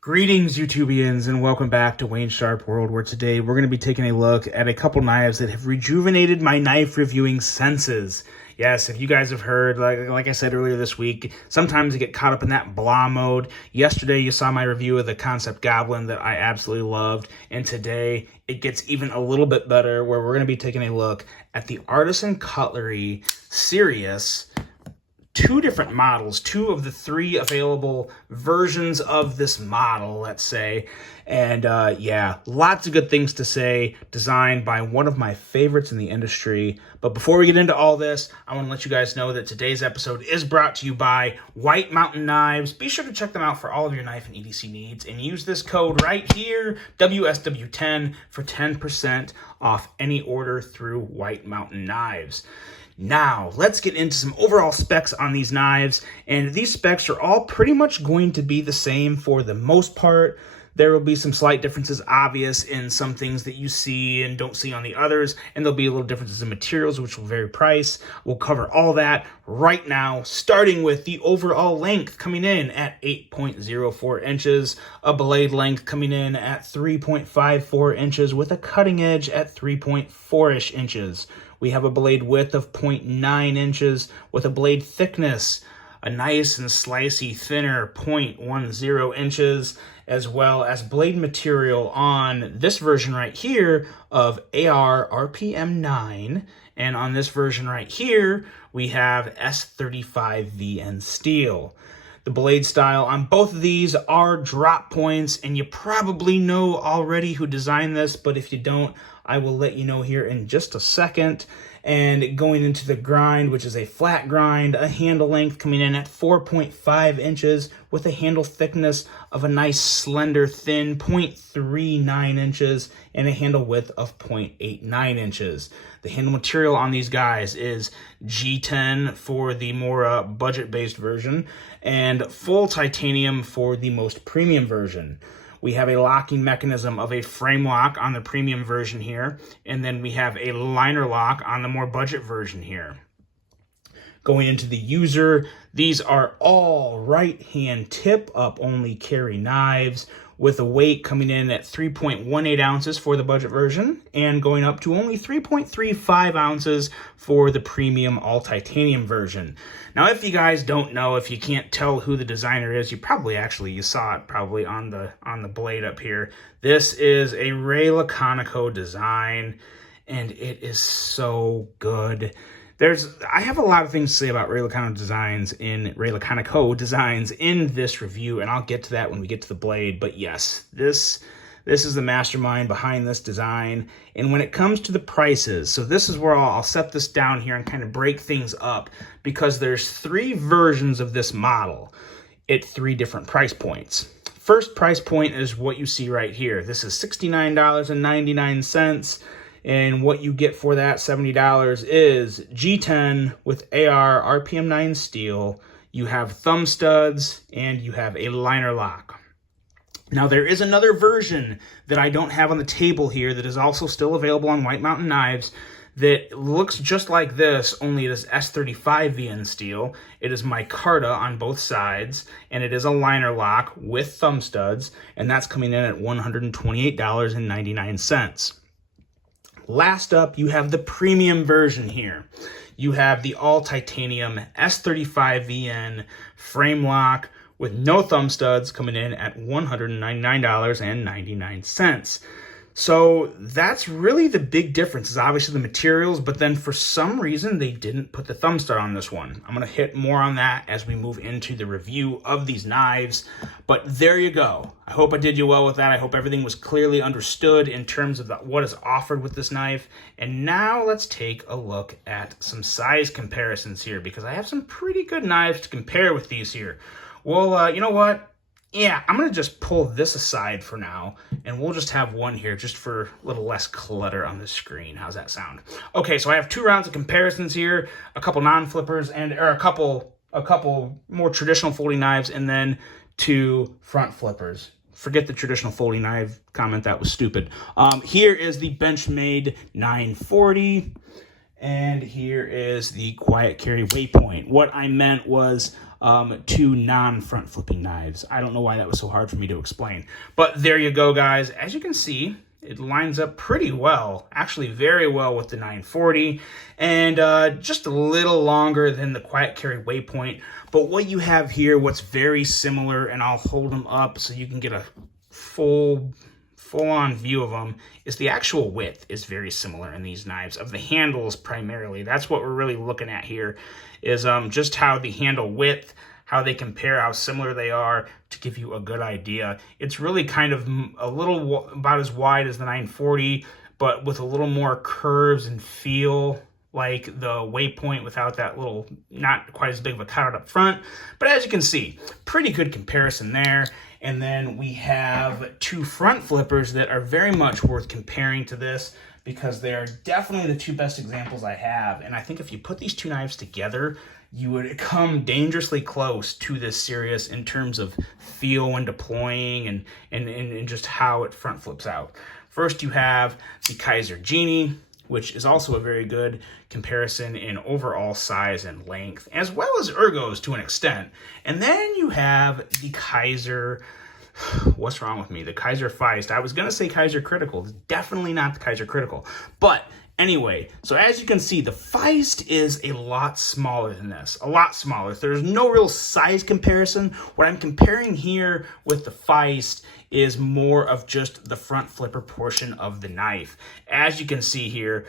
Greetings, YouTubians, and welcome back to Wayne Sharp World, where today we're going to be taking a look at a couple knives that have rejuvenated my knife reviewing senses. Yes, if you guys have heard, like I said earlier this week, sometimes you get caught up in that blah mode. Yesterday, you saw my review of the Concept Goblin that I absolutely loved, and today it gets even a little bit better, where we're going to be taking a look at the Artisan Cutlery Sirius. Two different models, two of the three available versions of this model, let's say. And yeah, lots of good things to say, designed by one of my favorites in the industry. But before we get into all this, I want to let you guys know that today's episode is brought to you by White Mountain Knives. Be sure to check them out for all of your knife and EDC needs, and use this code right here, WSW10, for 10% off any order through White Mountain Knives. Now, let's get into some overall specs on these knives, and these specs are all pretty much going to be the same for the most part. There will be some slight differences obvious in some things that you see and don't see on the others, and there'll be a little differences in materials, which will vary price. We'll cover all that right now, starting with the overall length coming in at 8.04 inches, a blade length coming in at 3.54 inches with a cutting edge at 3.4-ish inches. We have a blade width of 0.9 inches with a blade thickness, a nice and slicey thinner 0.10 inches, as well as blade material on this version right here of AR RPM 9. And on this version right here, we have S35 VN steel. The blade style on both of these are drop points, and you probably know already who designed this, but if you don't, I will let you know here in just a second. And going into the grind, which is a flat grind, a handle length coming in at 4.5 inches with a handle thickness of a nice slender thin 0.39 inches and a handle width of 0.89 inches. The handle material on these guys is G10 for the more budget-based version and full titanium for the most premium version. We have a locking mechanism of a frame lock on the premium version here, and then we have a liner lock on the more budget version here. Going into the user, these are all right-hand tip-up only carry knives with a weight coming in at 3.18 ounces for the budget version and going up to only 3.35 ounces for the premium all-titanium version. Now, if you guys don't know, if you can't tell who the designer is, you saw it probably on the blade up here. This is a Ray Laconico design, and it is so good. I have a lot of things to say about Ray Laconico designs in this review, and I'll get to that when we get to the blade. But yes, this is the mastermind behind this design. And when it comes to the prices, so this is where I'll set this down here and kind of break things up, because there's three versions of this model at three different price points. First price point is what you see right here. This is $69.99. And what you get for that $70 is G10 with AR RPM 9 steel. You have thumb studs and you have a liner lock. Now, there is another version that I don't have on the table here that is also still available on White Mountain Knives that looks just like this, only it is S35 VN steel. It is micarta on both sides, and it is a liner lock with thumb studs, and that's coming in at $128.99. Last up, you have the premium version here. You have the all-titanium S35 VN frame lock with no thumb studs coming in at $199.99. So that's really the big difference, is obviously the materials, but then for some reason they didn't put the thumb stud on this one. I'm going to hit more on that as we move into the review of these knives, but there you go. I hope I did you well with that. I hope everything was clearly understood in terms of what is offered with this knife. And now let's take a look at some size comparisons here, because I have some pretty good knives to compare with these here. Well, you know what? Yeah, I'm going to just pull this aside for now, and we'll just have one here just for a little less clutter on the screen. How's that sound? Okay, so I have two rounds of comparisons here, a couple non-flippers, or a couple more traditional folding knives, and then two front flippers. Forget the traditional folding knife comment, that was stupid. Here is the Benchmade 940. And here is the Quiet Carry Waypoint. What I meant was to non-front flipping knives. I don't know why that was so hard for me to explain. But there you go, guys. As you can see, it lines up pretty well, actually very well with the 940, and just a little longer than the Quiet Carry Waypoint. But what you have here, what's very similar, and I'll hold them up so you can get a full-on view of them, is the actual width is very similar in these knives, of the handles primarily. That's what we're really looking at here, is just how the handle width, how they compare, how similar they are, to give you a good idea. It's really kind of a little about as wide as the 940, but with a little more curves and feel like the Waypoint without that little, not quite as big of a cutout up front. But as you can see, pretty good comparison there. And then we have two front flippers that are very much worth comparing to this, because they're definitely the two best examples I have. And I think if you put these two knives together, you would come dangerously close to this Sirius in terms of feel when deploying and just how it front flips out. First, you have the Kaiser Genie, which is also a very good comparison in overall size and length, as well as ergos to an extent. And then you have the Kaiser, what's wrong with me? The Kaiser Feist. I was going to say Kaiser Critical. It's definitely not the Kaiser Critical. But anyway, so as you can see, the Feist is a lot smaller than this, a lot smaller. There's no real size comparison. What I'm comparing here with the Feist is more of just the front flipper portion of the knife. As you can see here,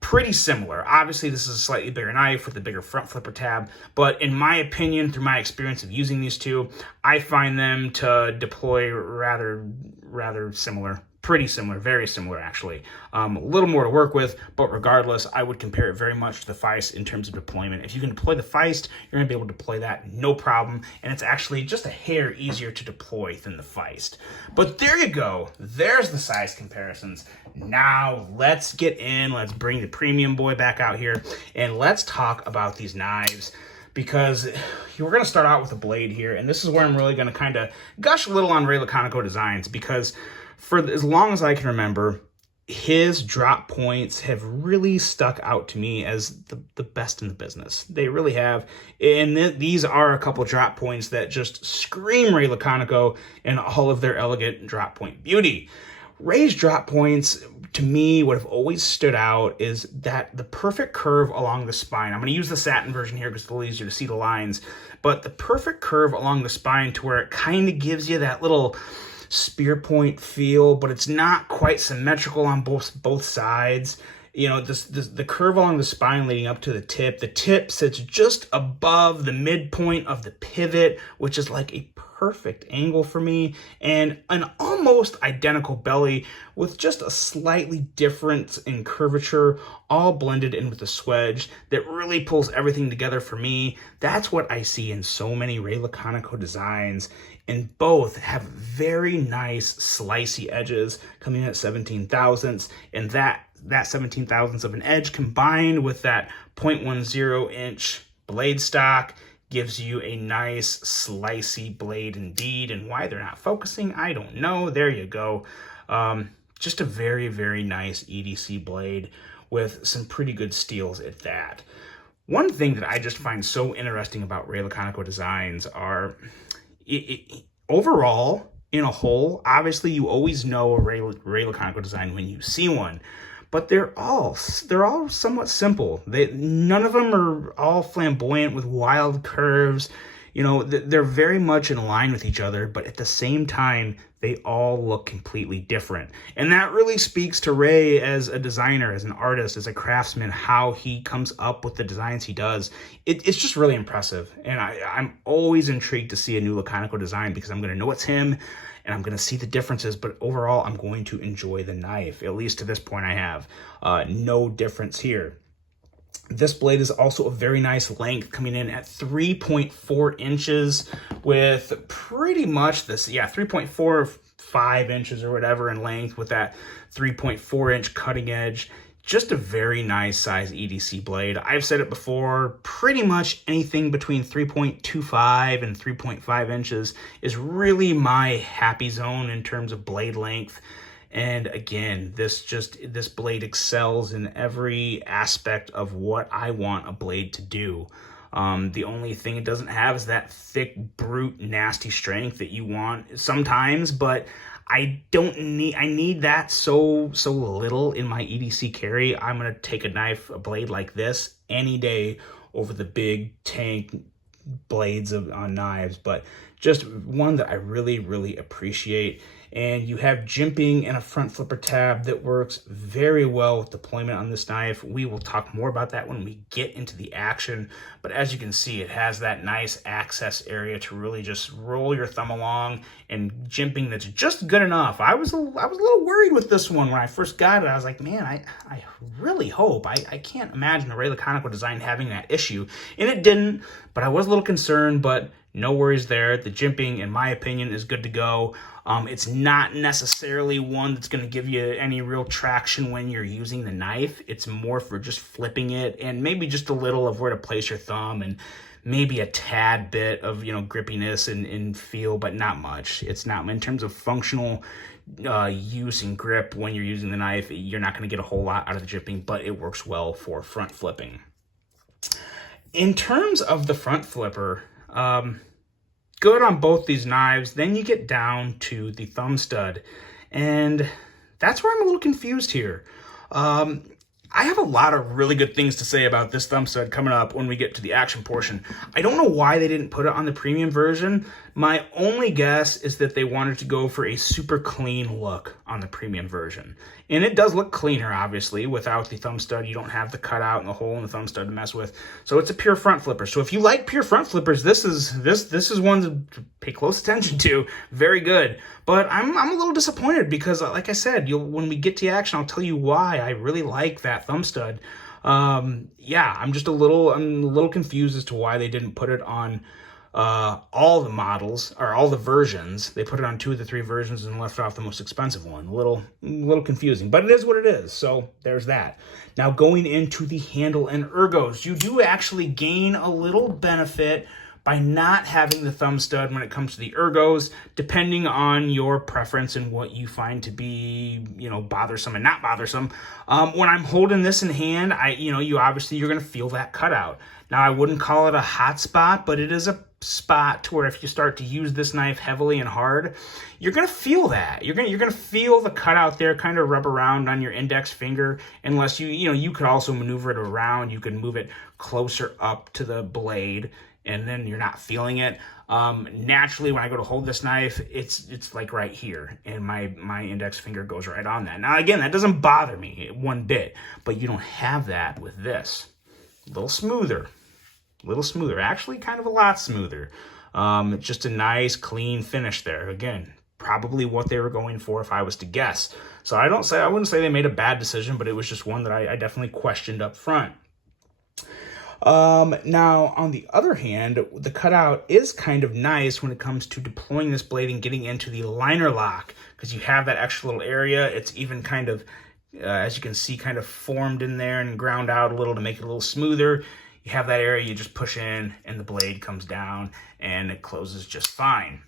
pretty similar. Obviously, this is a slightly bigger knife with a bigger front flipper tab, but in my opinion, through my experience of using these two, I find them to deploy rather similar. Pretty similar, very similar actually. A little more to work with, but regardless, I would compare it very much to the Feist in terms of deployment. If you can deploy the Feist, you're gonna be able to deploy that no problem, and it's actually just a hair easier to deploy than the Feist. But there you go, there's the size comparisons. Now let's get in, let's bring the premium boy back out here, and let's talk about these knives, because we're going to start out with a blade here, and this is where I'm really going to kind of gush a little on Ray Laconico Designs, because for as long as I can remember, his drop points have really stuck out to me as the best in the business. They really have. And these are a couple drop points that just scream Ray Laconico and all of their elegant drop point beauty. Ray's drop points, to me, what have always stood out is that the perfect curve along the spine. I'm going to use the satin version here because it's a little easier to see the lines, but the perfect curve along the spine to where it kind of gives you that little spear point feel, but it's not quite symmetrical on both sides. You know, the curve along the spine leading up to the tip sits just above the midpoint of the pivot, which is like a perfect angle for me, and an almost identical belly with just a slightly difference in curvature, all blended in with the swedge that really pulls everything together for me. That's what I see in so many Ray Laconico designs, and both have very nice slicey edges coming in at 17 thousandths, and that 17 thousandths of an edge combined with that 0.10 inch blade stock gives you a nice slicey blade indeed. And why they're not focusing, I don't know. There you go. Just a very, very nice EDC blade with some pretty good steels at that. One thing that I just find so interesting about Ray Laconico Designs are, overall, in a whole, obviously you always know a Ray Laconico design when you see one, but they're all somewhat simple. None of them are all flamboyant with wild curves. You know, they're very much in line with each other, but at the same time, they all look completely different. And that really speaks to Ray as a designer, as an artist, as a craftsman, how he comes up with the designs he does. It's just really impressive. And I'm always intrigued to see a new Laconico design, because I'm going to know it's him and I'm going to see the differences, but overall, I'm going to enjoy the knife. At least to this point, I have no difference here. This blade is also a very nice length, coming in at 3.4 inches with pretty much this, 3.45 inches or whatever in length with that 3.4 inch cutting edge. Just a very nice size EDC blade. I've said it before, pretty much anything between 3.25 and 3.5 inches is really my happy zone in terms of blade length. And again, this blade excels in every aspect of what I want a blade to do. The only thing it doesn't have is that thick, brute, nasty strength that you want sometimes, but I need that so little in my EDC carry. I'm going to take a blade like this any day over the big tank blades on knives, but just one that I really appreciate. And you have jimping and a front flipper tab that works very well with deployment on this knife. We will talk more about that when we get into the action, but as you can see, it has that nice access area to really just roll your thumb along, and jimping that's just good enough. I was a little worried with this one when I first got it. I was like, man, I really hope, I can't imagine a Ray Laconico design having that issue, and it didn't, but I was a little concerned, but no worries there. The jimping, in my opinion, is good to go. It's not necessarily one that's going to give you any real traction when you're using the knife. It's more for just flipping it and maybe just a little of where to place your thumb and maybe a tad bit of, grippiness and feel, but not much. It's not, in terms of functional use and grip when you're using the knife, you're not going to get a whole lot out of the jimping, but it works well for front flipping. In terms of the front flipper, good on both these knives. Then you get down to the thumb stud, and that's where I'm a little confused here. I have a lot of really good things to say about this thumb stud coming up when we get to the action portion. I don't know why they didn't put it on the premium version. My only guess is that they wanted to go for a super clean look on the premium version. And it does look cleaner, obviously. Without the thumb stud, you don't have the cutout and the hole in the thumb stud to mess with. So it's a pure front flipper. So if you like pure front flippers, this is one to pay close attention to. Very good. But I'm a little disappointed because, like I said, when we get to action, I'll tell you why I really like that thumb stud. Yeah, I'm a little confused as to why they didn't put it on all the models or all the versions. They put it on 2 of the 3 versions and left off the most expensive one. A little confusing, but it is what it is. So there's that. Now going into the handle and ergos, you do actually gain a little benefit by not having the thumb stud when it comes to the ergos, depending on your preference and what you find to be, bothersome and not bothersome. When I'm holding this in hand, you're going to feel that cutout. Now, I wouldn't call it a hot spot, but it is a spot to where if you start to use this knife heavily and hard, you're going to feel that. You're going to feel the cutout there kind of rub around on your index finger, unless you could also maneuver it around. You could move it closer up to the blade, and then you're not feeling it. Naturally, when I go to hold this knife, it's like right here, and my index finger goes right on that. Now, again, that doesn't bother me one bit, but you don't have that with this. A little smoother, actually kind of a lot smoother. Just a nice, clean finish there. Again, probably what they were going for if I was to guess. So I wouldn't say they made a bad decision, but it was just one that I definitely questioned up front. Now, on the other hand, the cutout is kind of nice when it comes to deploying this blade and getting into the liner lock, because you have that extra little area. It's even kind of, as you can see, kind of formed in there and ground out a little to make it a little smoother. You have that area, you just push in and the blade comes down and it closes just fine.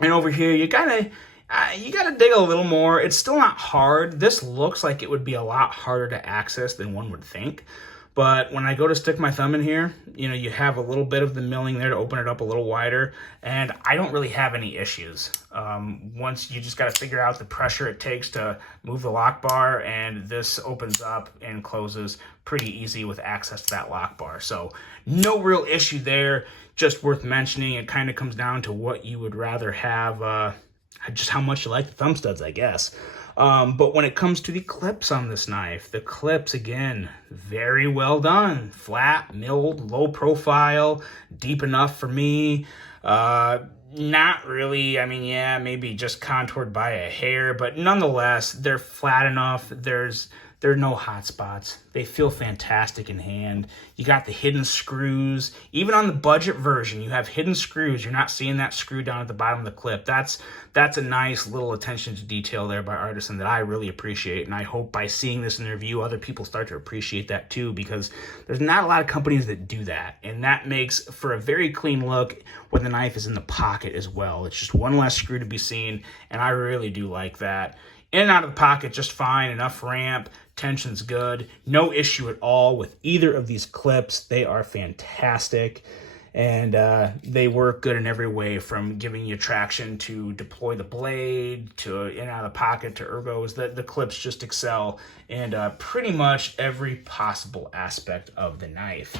And over here, you gotta dig a little more. It's still not hard. This looks like it would be a lot harder to access than one would think. But when I go to stick my thumb in here, you have a little bit of the milling there to open it up a little wider, and I don't really have any issues. Once you just got to figure out the pressure it takes to move the lock bar, and this opens up and closes pretty easy with access to that lock bar. So no real issue there, just worth mentioning. It kind of comes down to what you would rather have, just how much you like the thumb studs, I guess. But when it comes to the clips on this knife, the clips, again, very well done. Flat, milled, low profile, deep enough for me. Not really, yeah, maybe just contoured by a hair, but nonetheless, they're flat enough. There are no hot spots. They feel fantastic in hand. You got the hidden screws. Even on the budget version, you have hidden screws. You're not seeing that screw down at the bottom of the clip. That's a nice little attention to detail there by Artisan that I really appreciate. And I hope by seeing this in their review, other people start to appreciate that too, because there's not a lot of companies that do that. And that makes for a very clean look when the knife is in the pocket as well. It's just one less screw to be seen. And I really do like that. In and out of the pocket just fine, enough ramp, tension's good, no issue at all with either of these clips. They are fantastic, and they work good in every way, from giving you traction to deploy the blade, to in and out of the pocket, to ergos. The clips just excel in pretty much every possible aspect of the knife.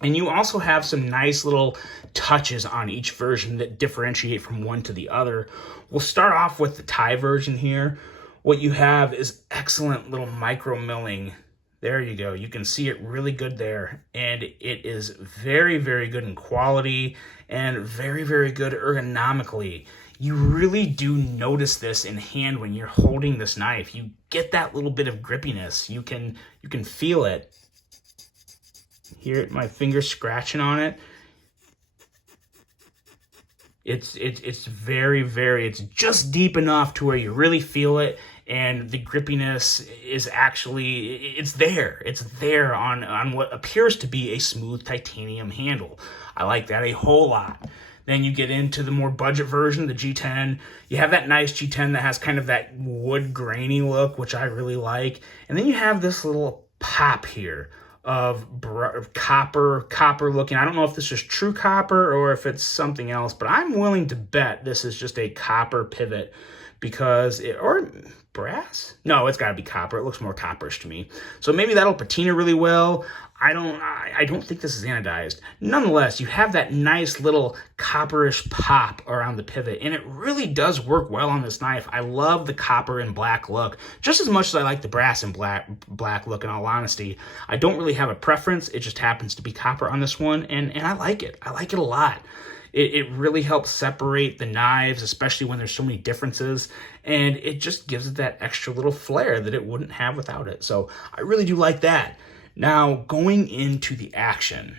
And you also have some nice little touches on each version that differentiate from one to the other. We'll start off with the Thai version here. What you have is excellent little micro milling. There you go. You can see it really good there. And it is very, very good in quality and very, very good ergonomically. You really do notice this in hand when you're holding this knife. You get that little bit of grippiness. You can feel it. Hear my finger scratching on it. It's very, very, it's just deep enough to where you really feel it, and the grippiness is actually, it's there on what appears to be a smooth titanium handle. I like that a whole lot. Then you get into the more budget version, the G10. You have that nice G10 that has kind of that wood grainy look, which I really like. And then you have this little pop here of copper looking. I don't know if this is true copper or if it's something else, but I'm willing to bet this is just a copper pivot, because or brass? No, it's got to be copper. It looks more copperish to me. So maybe that'll patina really well. I don't think this is anodized. Nonetheless, you have that nice little copperish pop around the pivot, and it really does work well on this knife. I love the copper and black look just as much as I like the brass and black look, in all honesty. I don't really have a preference. It just happens to be copper on this one, and I like it. I like it a lot. It really helps separate the knives, especially when there's so many differences, and it just gives it that extra little flair that it wouldn't have without it. So I really do like that. Now, going into the action,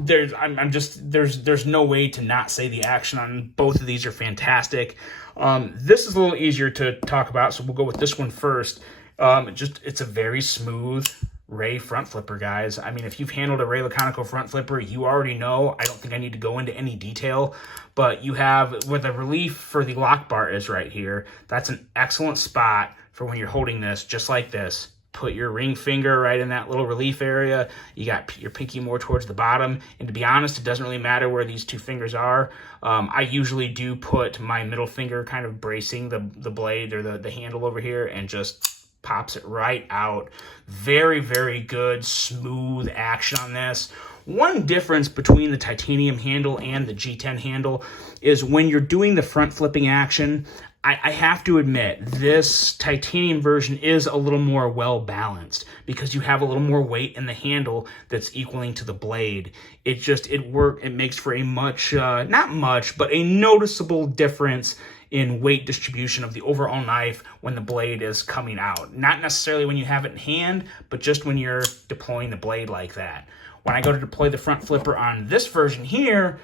there's no way to not say the action on both of these are fantastic. This is a little easier to talk about, so we'll go with this one first. It's a very smooth Ray front flipper, guys. I mean, if you've handled a Ray Laconico front flipper, you already know. I don't think I need to go into any detail, but you have where the relief for the lock bar is right here. That's an excellent spot for when you're holding this, just like this. Put your ring finger right in that little relief area. You got your pinky more towards the bottom. And to be honest, it doesn't really matter where these two fingers are. I usually do put my middle finger kind of bracing the blade or the handle over here, and just pops it right out. Very, very good, smooth action on this. One difference between the titanium handle and the G10 handle is when you're doing the front flipping action, I have to admit, this titanium version is a little more well-balanced because you have a little more weight in the handle that's equaling to the blade. It makes for a much, not much, but a noticeable difference in weight distribution of the overall knife when the blade is coming out. Not necessarily when you have it in hand, but just when you're deploying the blade like that. When I go to deploy the front flipper on this version here,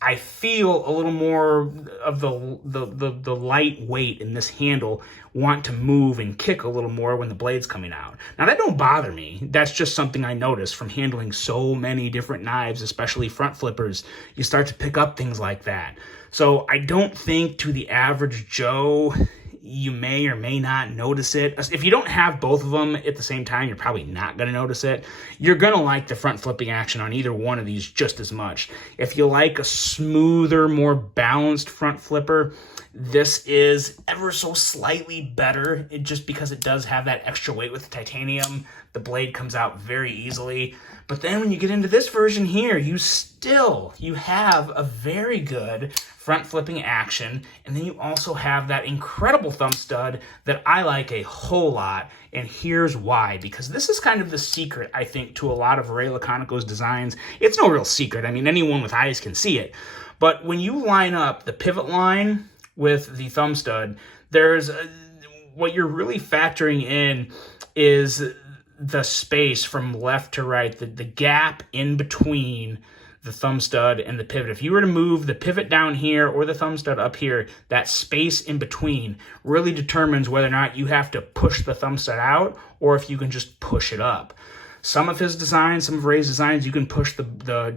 I feel a little more of the light weight in this handle want to move and kick a little more when the blade's coming out. Now, that don't bother me. That's just something I noticed from handling so many different knives, especially front flippers. You start to pick up things like that. So I don't think to the average Joe, you may or may not notice it. If you don't have both of them at the same time, you're probably not going to notice it. You're going to like the front flipping action on either one of these just as much. If you like a smoother, more balanced front flipper, this is ever so slightly better, just because it does have that extra weight with the titanium. The blade comes out very easily. But then when you get into this version here, you have a very good front flipping action, and then you also have that incredible thumb stud that I like a whole lot, and here's why. Because this is kind of the secret, I think, to a lot of Ray Laconico's designs. It's no real secret. I mean, anyone with eyes can see it. But when you line up the pivot line with the thumb stud, what you're really factoring in is the space from left to right, the gap in between the thumb stud and the pivot. If you were to move the pivot down here or the thumb stud up here, that space in between really determines whether or not you have to push the thumb stud out or if you can just push it up. Some of his designs, some of Ray's designs, you can push the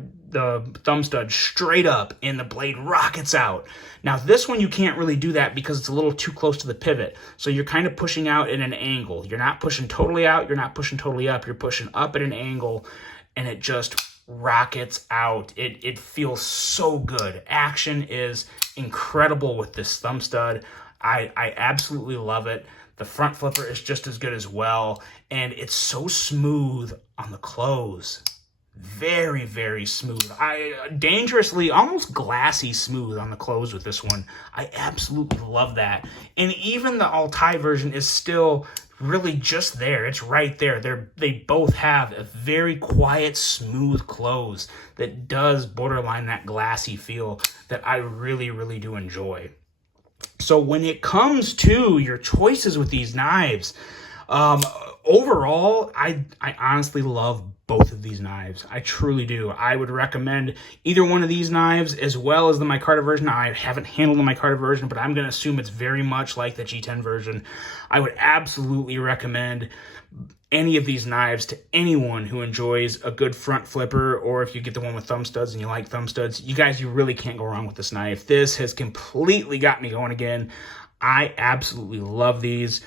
thumb stud straight up and the blade rockets out. Now this one you can't really do that because it's a little too close to the pivot. So you're kind of pushing out at an angle. You're not pushing totally out, you're not pushing totally up, you're pushing up at an angle, and it just rockets out. It feels so good. Action is incredible with this thumb stud. I absolutely love it. The front flipper is just as good as well, and it's so smooth on the close. Very, very smooth. Dangerously, almost glassy smooth on the close with this one. I absolutely love that. And even the Altai version is still really just there. It's right there. They both have a very quiet, smooth close that does borderline that glassy feel that I really, really do enjoy. So when it comes to your choices with these knives, overall, I honestly love both of these knives. I truly do. I would recommend either one of these knives as well as the micarta version. I haven't handled the micarta version, but I'm going to assume it's very much like the G10 version. I would absolutely recommend any of these knives to anyone who enjoys a good front flipper, or if you get the one with thumb studs and you like thumb studs, you guys, you really can't go wrong with this knife. This has completely got me going again. I absolutely love these.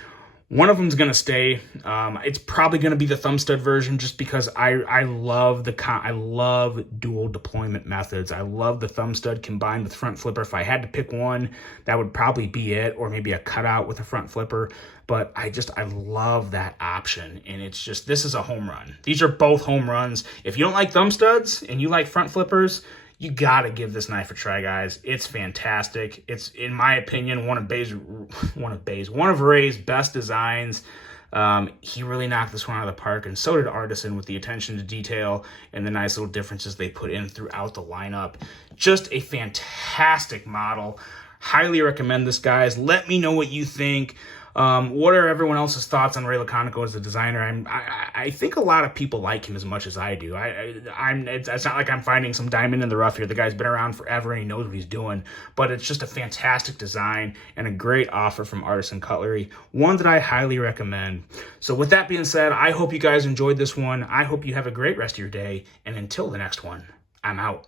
One of them's going to stay. It's probably going to be the thumb stud version just because I love dual deployment methods. I love the thumb stud combined with front flipper. If I had to pick one, that would probably be it, or maybe a cutout with a front flipper. But I love that option, and it's just, this is a home run. These are both home runs. If you don't like thumb studs and you like front flippers, you gotta give this knife a try, guys. It's fantastic. It's, in my opinion, one of Ray's best designs. He really knocked this one out of the park, and so did Artisan with the attention to detail and the nice little differences they put in throughout the lineup. Just a fantastic model. Highly recommend this, guys. Let me know what you think. What are everyone else's thoughts on Ray Laconico as a designer? I think a lot of people like him as much as I do. It's not like I'm finding some diamond in the rough here. The guy's been around forever and he knows what he's doing. But it's just a fantastic design and a great offer from Artisan Cutlery. One that I highly recommend. So with that being said, I hope you guys enjoyed this one. I hope you have a great rest of your day. And until the next one, I'm out.